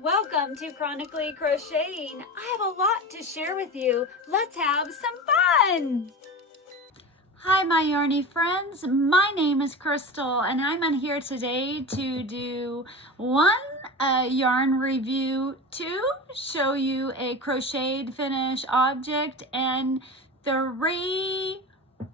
Welcome to Chronically Crocheting. I have a lot to share with you. Let's have some fun. Hi, my yarny friends. My name is Crystal, and I'm on here today to do one, a yarn review, two, show you a crocheted finish object, and three,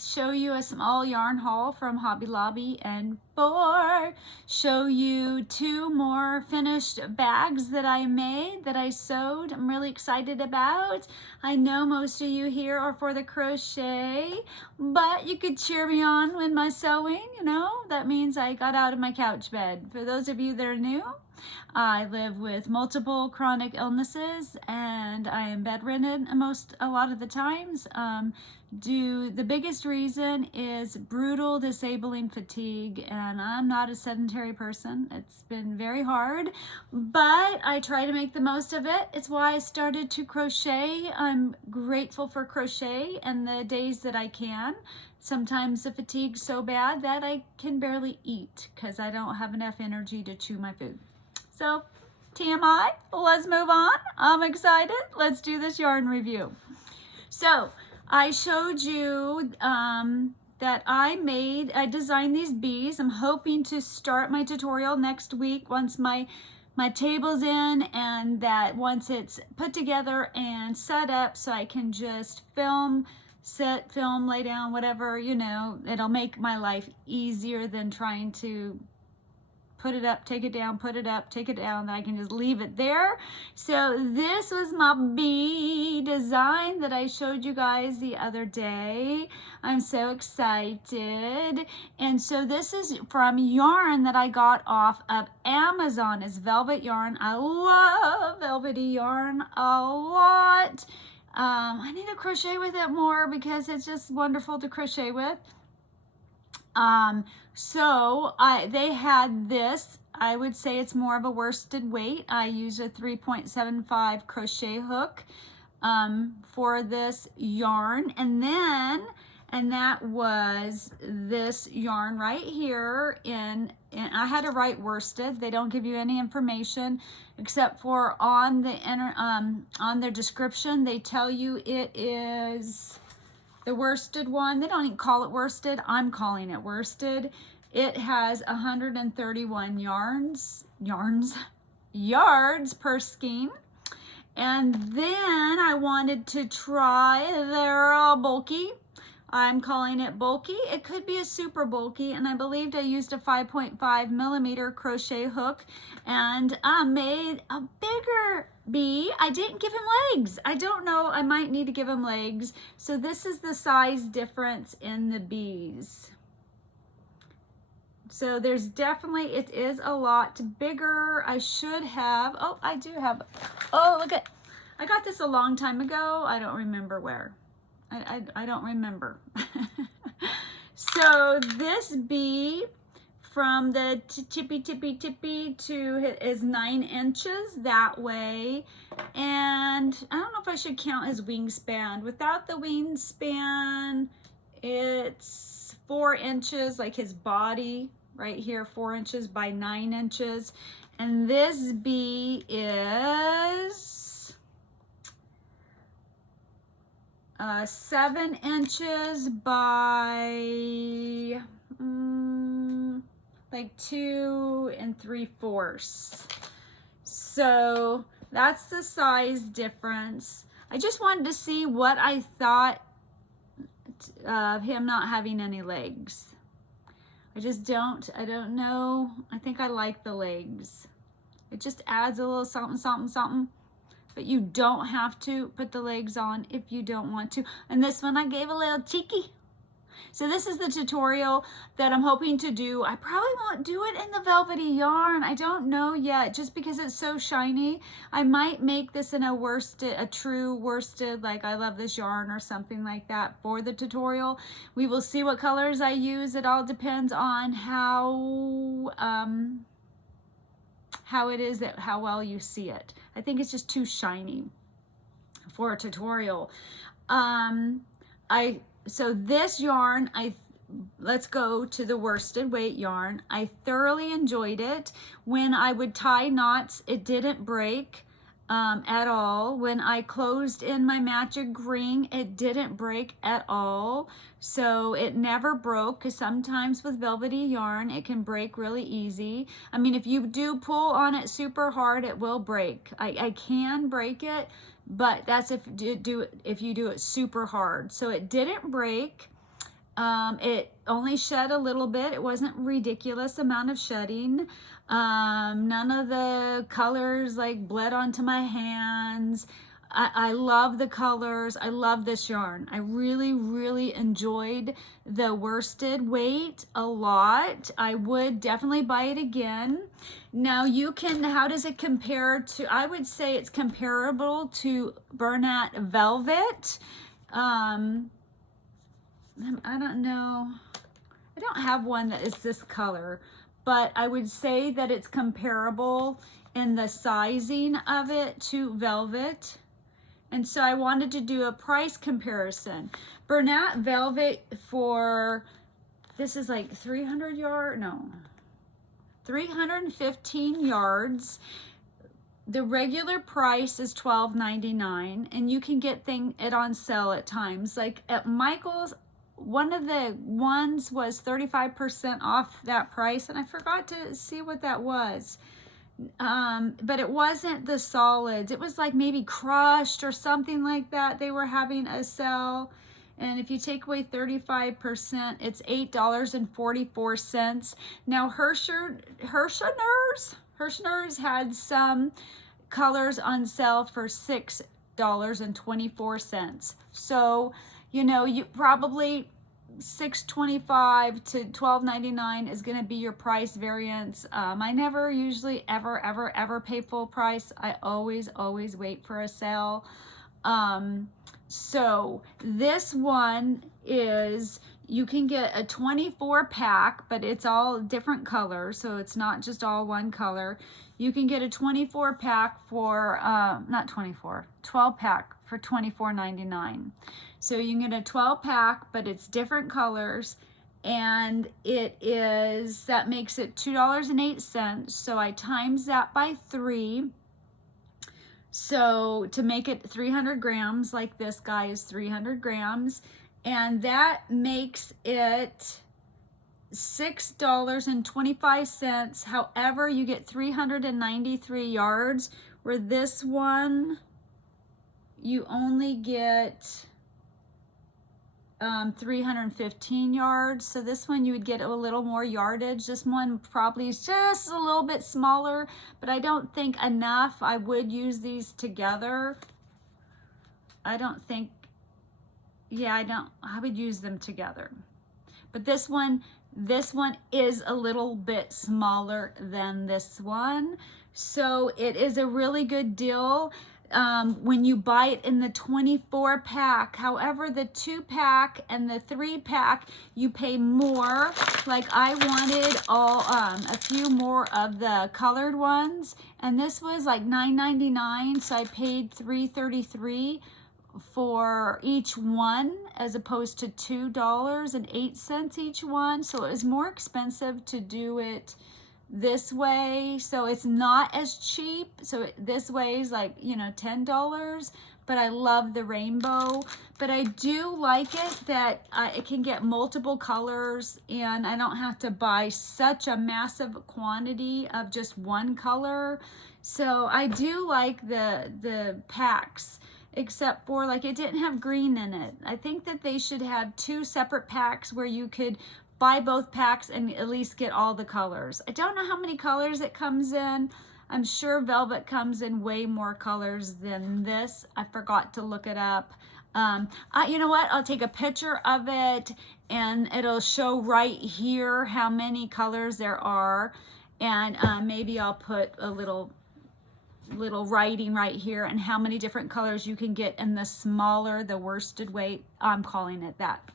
show you a small yarn haul from Hobby Lobby, and four, show you two more finished bags that I made, that I sewed. I'm really excited about. I know most of you here are for the crochet, but you could cheer me on with my sewing, that means I got out of my couch bed. For those of you that are new, I live with multiple chronic illnesses and I am bedridden a lot of the times. The biggest reason is brutal disabling fatigue, and I'm not a sedentary person. It's been very hard, but I try to make the most of it. It's why I started to crochet. I'm grateful for crochet and the days that I can. Sometimes the fatigue's so bad that I can barely eat because I don't have enough energy to chew my food. So TMI, let's move on. I'm excited. Let's do this yarn review. So I showed you that I designed these bees. I'm hoping to start my tutorial next week once my table's in, and that once it's put together and set up so I can just film, lay down, whatever, it'll make my life easier than trying to put it up, take it down, put it up, take it down, that I can just leave it there. So this was my bee design that I showed you guys the other day. I'm so excited. And so this is from yarn that I got off of Amazon. It's velvet yarn. I love velvety yarn a lot. I need to crochet with it more because it's just wonderful to crochet with. They had this, I would say it's more of a worsted weight. I use a 3.75 crochet hook for this yarn, and that was this yarn right here and I had to write worsted. They don't give you any information except for on their description. They tell you it is the worsted one. They don't even call it worsted. I'm calling it worsted. It has 131 yards per skein. And then I wanted to try their bulky. I'm calling it bulky. It could be a super bulky, and I believed I used a 5.5 millimeter crochet hook, and I made a bigger bee. I didn't give him legs. I don't know, I might need to give him legs. So this is the size difference in the bees. So there's definitely, it is a lot bigger. I should have, I do have, look at, I got this a long time ago. I don't remember where. I don't remember. So this bee from the tippy to is 9 inches that way. And I don't know if I should count his wingspan. Without the wingspan, it's 4 inches, like his body right here, 4 inches by 9 inches. And this bee is 7 inches by like 2 3/4. So that's the size difference. I just wanted to see what I thought of him not having any legs. I don't know. I think I like the legs. It just adds a little something. But you don't have to put the legs on if you don't want to. And this one I gave a little cheeky. So this is the tutorial that I'm hoping to do. I probably won't do it in the velvety yarn. I don't know yet, just because it's so shiny. I might make this in a true worsted, like I love this yarn or something like that for the tutorial. We will see what colors I use. It all depends on how it is, how well you see it. I think it's just too shiny for a tutorial. So this yarn, I let's go to the worsted weight yarn. I thoroughly enjoyed it. When I would tie knots, it didn't break at all. When I closed in my magic ring, it didn't break at all. So it never broke, because sometimes with velvety yarn, it can break really easy. I mean, if you do pull on it super hard, it will break. I can break it, but that's if you do it super hard. So it didn't break. It only shed a little bit. It wasn't ridiculous amount of shedding. None of the colors like bled onto my hands. I love the colors. I love this yarn. I really, really enjoyed the worsted weight a lot. I would definitely buy it again. Now you can, how does it compare to, I would say it's comparable to Bernat Velvet. I don't know. I don't have one that is this color, but I would say that it's comparable in the sizing of it to Velvet. And so I wanted to do a price comparison. Bernat Velvet for, this is like 315 yards. The regular price is $12.99, and you can get it on sale at times. Like at Michael's, one of the ones was 35% off that price, and I forgot to see what that was. But it wasn't the solids. It was like maybe crushed or something like that. They were having a sale. And if you take away 35%, it's $8.44. Now Hirschner's had some colors on sale for $6.24. So, you know, you probably $6.25 to $12.99 is going to be your price variance. I never usually ever pay full price. I always wait for a sale. So this one is, you can get a 24 pack, but it's all different colors, so it's not just all one color. You can get a 24 pack for 12 pack for $24.99. So you can get a 12 pack, but it's different colors, and that makes it $2.08. So I times that by 3. So to make it 300 grams, like this guy is 300 grams, and that makes it $6.25. However, you get 393 yards, where this one, you only get 315 yards. So this one you would get a little more yardage. This one probably is just a little bit smaller, but I don't think enough. I would use these together. I would use them together. But this one is a little bit smaller than this one. So it is a really good deal when you buy it in the 24 pack. However, the 2 pack and the 3 pack, you pay more. Like I wanted a few more of the colored ones, and this was like $9.99, so I paid $3.33 for each one, as opposed to $2.08 each one. So it was more expensive to do it this way. So it's not as cheap. So this way is like, you know, $10, but I love the rainbow. But I do like it that it can get multiple colors, and I don't have to buy such a massive quantity of just one color. So I do like the packs, except for like it didn't have green in it. I think that they should have 2 separate packs where you could buy both packs and at least get all the colors. I don't know how many colors it comes in. I'm sure Velvet comes in way more colors than this. I forgot to look it up. You know what? I'll take a picture of it, and it'll show right here how many colors there are. And maybe I'll put a little writing right here and how many different colors you can get in the smaller, the worsted weight. I'm calling it that.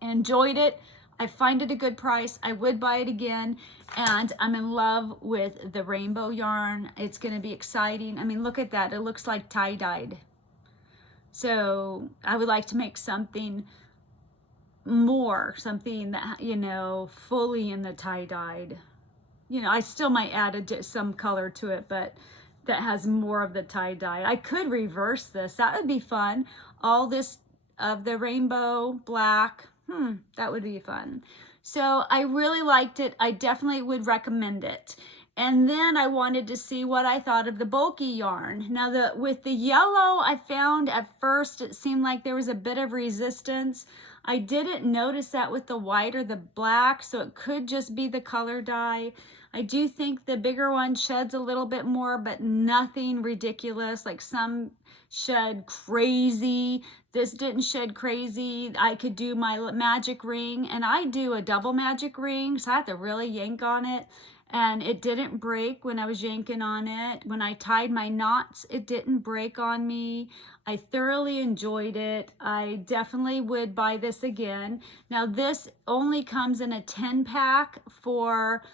Enjoyed it. I find it a good price. I would buy it again, and I'm in love with the rainbow yarn. It's going to be exciting. I mean, look at that. It looks like tie-dyed. So I would like to make something more, something that, you know, fully in the tie-dyed. You know, I still might add some color to it, but that has more of the tie-dye. I could reverse this. That would be fun. All this of the rainbow black. That would be fun. So I really liked it. I definitely would recommend it. And then I wanted to see what I thought of the bulky yarn. Now with the yellow, I found at first it seemed like there was a bit of resistance. I didn't notice that with the white or the black, so it could just be the color dye. I do think the bigger one sheds a little bit more, but nothing ridiculous. Like some shed crazy. This didn't shed crazy. I could do my magic ring, and I do a double magic ring, so I have to really yank on it. And it didn't break when I was yanking on it. When I tied my knots, it didn't break on me. I thoroughly enjoyed it. I definitely would buy this again. Now this only comes in a 10 pack for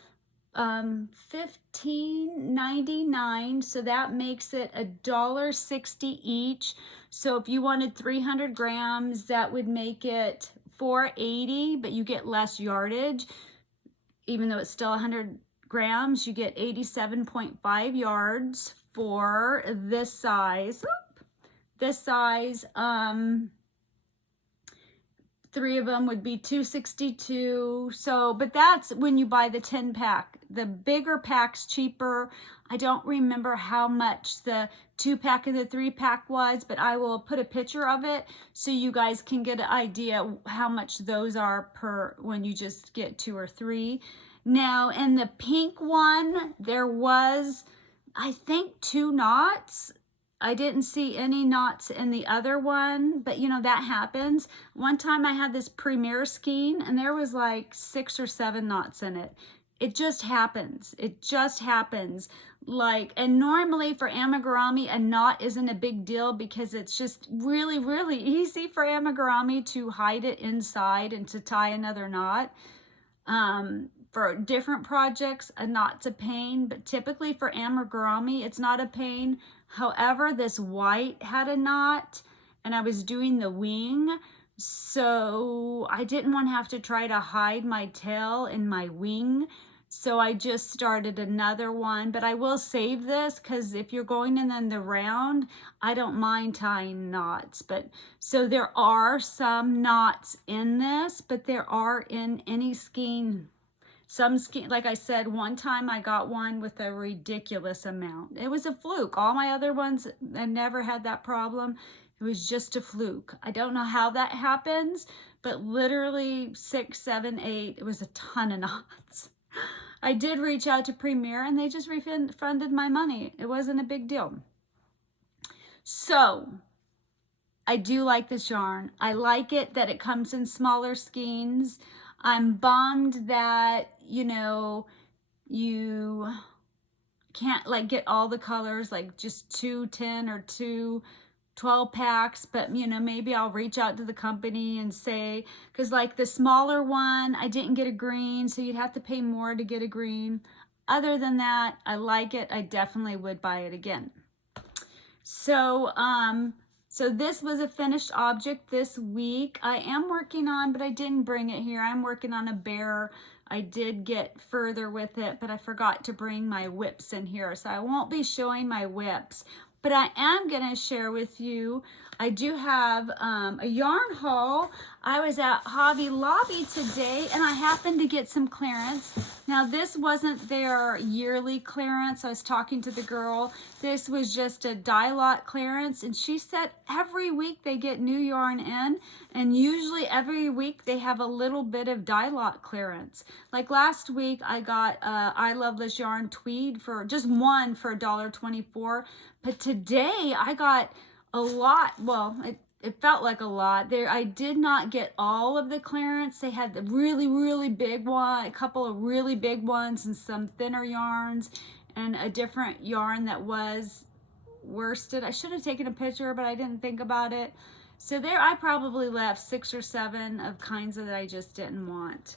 $15.99, so that makes it $1.60 each. So if you wanted 300 grams, that would make it $4.80, but you get less yardage. Even though it's still 100 grams, you get 87.5 yards for this size. This size, 3 of them would be $2.62. So, but that's when you buy the 10 pack. The bigger pack's cheaper. I don't remember how much the 2 pack and the 3 pack was, but I will put a picture of it so you guys can get an idea how much those are per when you just get 2 or 3. Now, in the pink one, there was, I think, 2 knots. I didn't see any knots in the other one, but you know, that happens. One time I had this premier skein and there was like 6 or 7 knots in it. It just happens. It just happens. Like, and normally for amigurumi, a knot isn't a big deal because it's just really, really easy for amigurumi to hide it inside and to tie another knot. For different projects, a knot's a pain, but typically for amigurumi, it's not a pain. However, this white had a knot and I was doing the wing, so I didn't want to have to try to hide my tail in my wing. So I just started another one, but I will save this because if you're going in the round, I don't mind tying knots. But so there are some knots in this, but there are in any skein. Some skein, like I said, one time I got one with a ridiculous amount. It was a fluke. All my other ones, I never had that problem. It was just a fluke. I don't know how that happens, but literally 6, 7, 8, it was a ton of knots. I did reach out to Premier and they just refunded my money. It wasn't a big deal. So I do like this yarn. I like it that it comes in smaller skeins. I'm bummed that, you know, you can't like get all the colors, like just 2 10 or 2 12 packs, but you know, maybe I'll reach out to the company and say, because like the smaller one, I didn't get a green, so you'd have to pay more to get a green. Other than that, I like it. I definitely would buy it again. So, so this was a finished object this week. I am working on, but I didn't bring it here. I'm working on a bear. I did get further with it, but I forgot to bring my whips in here. So I won't be showing my whips, but I am gonna share with you, I do have a yarn haul. I was at Hobby Lobby today and I happened to get some clearance. Now this wasn't their yearly clearance. I was talking to the girl. This was just a dye lot clearance and she said every week they get new yarn in and usually every week they have a little bit of dye lot clearance. Like last week I got I Love This Yarn tweed for just one for $1.24. But today I got a lot. Well, it felt like a lot. There, I did not get all of the clearance. They had the really, really big one, a couple of really big ones and some thinner yarns and a different yarn that was worsted. I should have taken a picture, but I didn't think about it. So there, I probably left 6 or 7 of kinds that I just didn't want.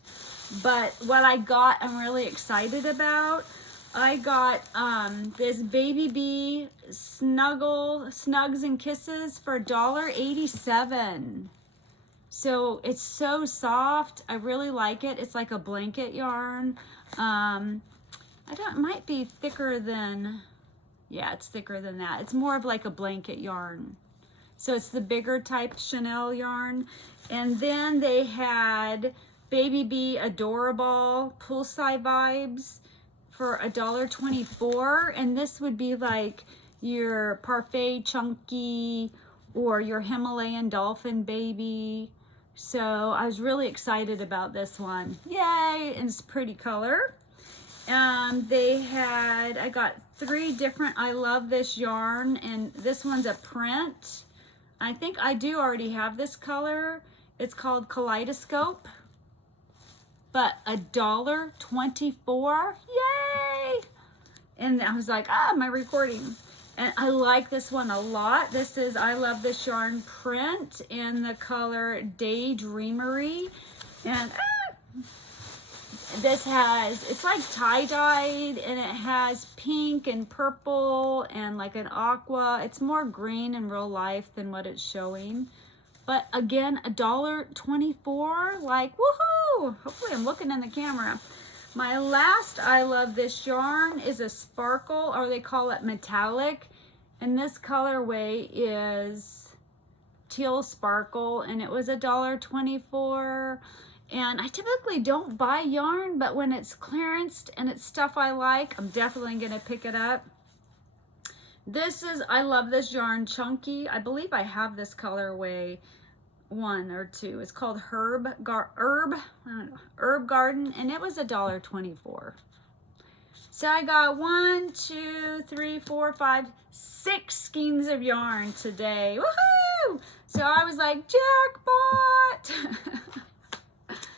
But what I got, I'm really excited about. I got this Baby Bee Snugs and Kisses for $1.87. So it's so soft. I really like it. It's like a blanket yarn. It might be thicker than, yeah, it's thicker than that. It's more of like a blanket yarn. So it's the bigger type Chenelle yarn. And then they had Baby Bee Adorable Poolside Vibes for $1.24. And this would be like your Parfait Chunky or your Himalayan Dolphin Baby. So I was really excited about this one. Yay, and it's a pretty color. I got 3 different I Love This yarn, and this one's a print. I think I do already have this color. It's called Kaleidoscope, but $1.24, yay! And I was like, am I recording? And I like this one a lot. This is I Love This Yarn print in the color Daydreamery. And this it's like tie-dyed, and it has pink and purple and like an aqua. It's more green in real life than what it's showing. But again, $1.24, like woohoo! Hopefully I'm looking in the camera. My last I Love This yarn is a sparkle, or they call it metallic. And this colorway is teal sparkle, and it was $1.24. And I typically don't buy yarn, but when it's clearanced and it's stuff I like, I'm definitely gonna pick it up. This is I Love This yarn chunky. I believe I have this colorway 1 or 2. It's called Herb Garden, and it was $1.24. So I got 1, 2, 3, 4, 5, 6 skeins of yarn today. Woohoo! So I was like, jackpot!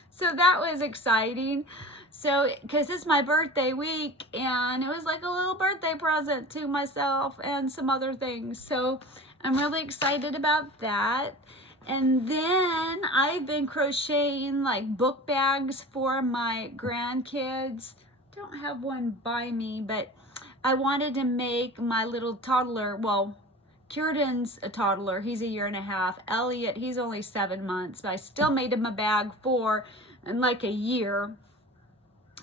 So that was exciting. So, because it's my birthday week, and it was like a little birthday present to myself and some other things. So I'm really excited about that. And then I've been crocheting like book bags for my grandkids. Don't have one by me, but I wanted to make my little toddler, well, Kieran's a toddler, he's 1.5 years. Elliot, he's only 7 months, but I still made him a bag for like a year.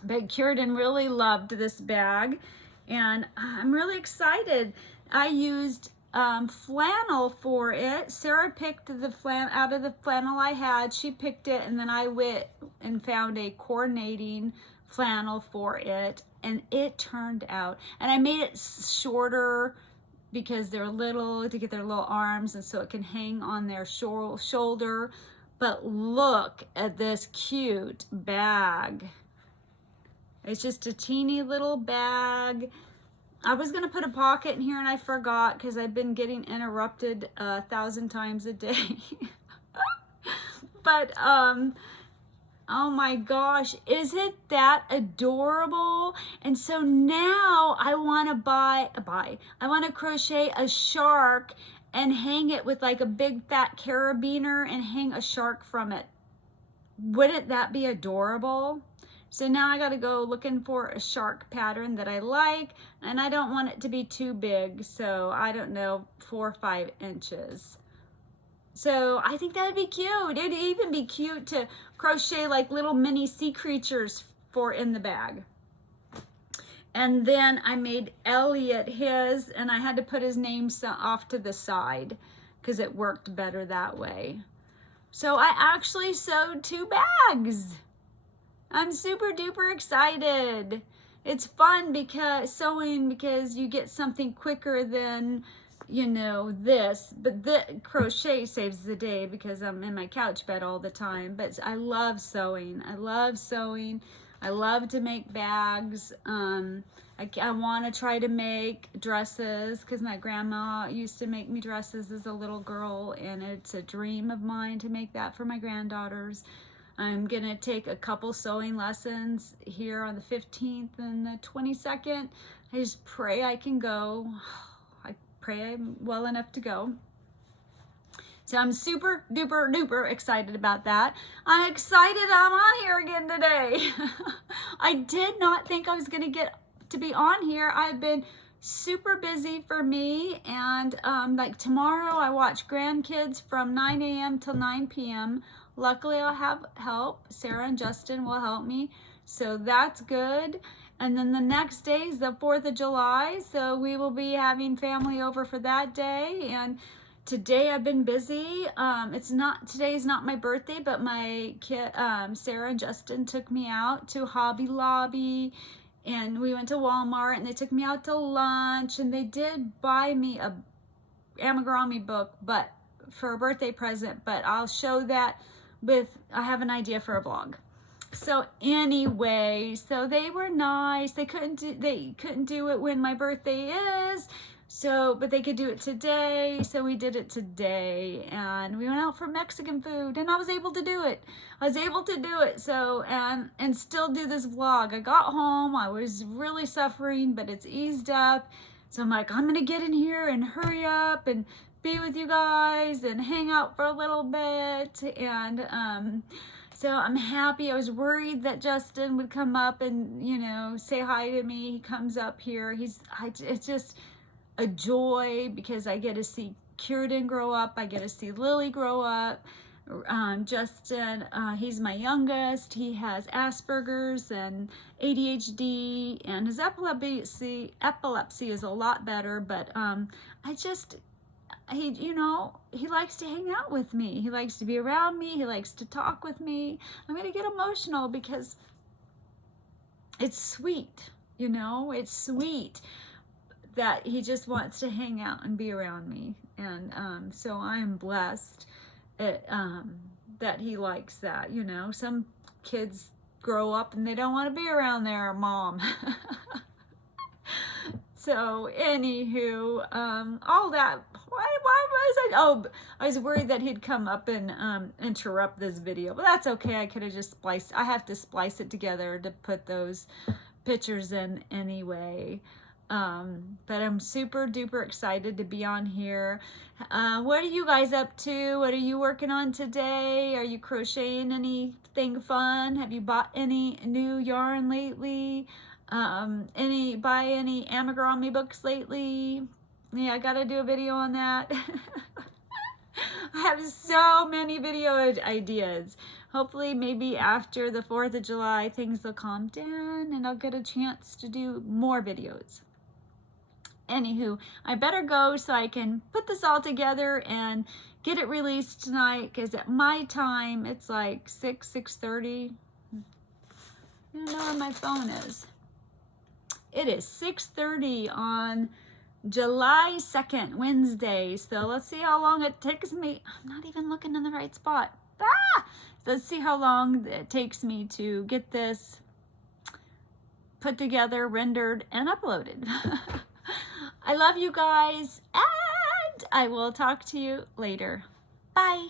But Kieran really loved this bag, and I'm really excited. I used flannel for it. Sarah picked the flannel out of the flannel I had. She picked it, and then I went and found a coordinating flannel for it, and it turned out. And I made it shorter because they're little, to get their little arms, and so it can hang on their shoulder. But look at this cute bag. It's just a teeny little bag. I was gonna put a pocket in here and I forgot because I've been getting interrupted 1,000 times a day. But oh my gosh, isn't that adorable? And so now I want to crochet a shark and hang it with like a big fat carabiner and hang a shark from it. Wouldn't that be adorable? So now I got to go looking for a shark pattern that I like, and I don't want it to be too big, so I don't know, 4 or 5 inches. So I think that'd be cute. It'd even be cute to crochet like little mini sea creatures for in the bag. And then I made Elliot his, and I had to put his name off to the side because it worked better that way. So I actually sewed 2 bags. I'm super duper excited. It's fun sewing because you get something quicker than, you know, this. But the crochet saves the day because I'm in my couch bed all the time. But I love sewing. I love sewing. I love to make bags. I want to try to make dresses because my grandma used to make me dresses as a little girl, and it's a dream of mine to make that for my granddaughters. I'm gonna take a couple sewing lessons here on the 15th and the 22nd. I just pray I can go. I pray I'm well enough to go. So I'm super duper duper excited about that. I'm excited I'm on here again today. I did not think I was gonna get to be on here. I've been super busy for me, and like tomorrow I watch Grandkids from 9 a.m. till 9 p.m. luckily I'll have help. Sarah and Justin will help me, so that's good. And then the next day is the 4th of July, so we will be having family over for that day. And today I've been busy. Today's not my birthday, but my kid, Sarah and Justin took me out to Hobby Lobby, and we went to Walmart, and they took me out to lunch, and they did buy me a amigurumi book, but for a birthday present, but I'll show that I have an idea for a vlog. So anyway, so they were nice. They couldn't do it when my birthday is, so, but they could do it today, so we did it today, and we went out for Mexican food, and I was able to do it. So, and still do this vlog. I got home, I was really suffering, but it's eased up. So I'm like, I'm gonna get in here and hurry up and be with you guys and hang out for a little bit. And so I'm happy. I was worried that Justin would come up and, you know, say hi to me. He comes up here. It's just a joy because I get to see Kieran grow up. I get to see Lily grow up. Justin, he's my youngest. He has Asperger's and ADHD, and his epilepsy is a lot better, but he likes to hang out with me. He likes to be around me. He likes to talk with me. I'm going to get emotional because it's sweet, you know, it's sweet that he just wants to hang out and be around me. And so I'm blessed that he likes that, you know. Some kids grow up and they don't want to be around their mom. So anywho, all that, why was I, oh, I was worried that he'd come up and interrupt this video, but that's okay. I could have just I have to splice it together to put those pictures in anyway. But I'm super duper excited to be on here. What are you guys up to? What are you working on today? Are you crocheting anything fun? Have you bought any new yarn lately? Buy any amigurumi books lately? Yeah, I gotta do a video on that. I have so many video ideas. Hopefully maybe after the 4th of July things will calm down and I'll get a chance to do more videos. Anywho, I better go so I can put this all together and get it released tonight, because at my time it's like 6:30. I don't know where my phone is. It is 6:30 on July 2nd, Wednesday. So let's see how long it takes me. I'm not even looking in the right spot. Let's see how long it takes me to get this put together, rendered, and uploaded. I love you guys, and I will talk to you later. Bye.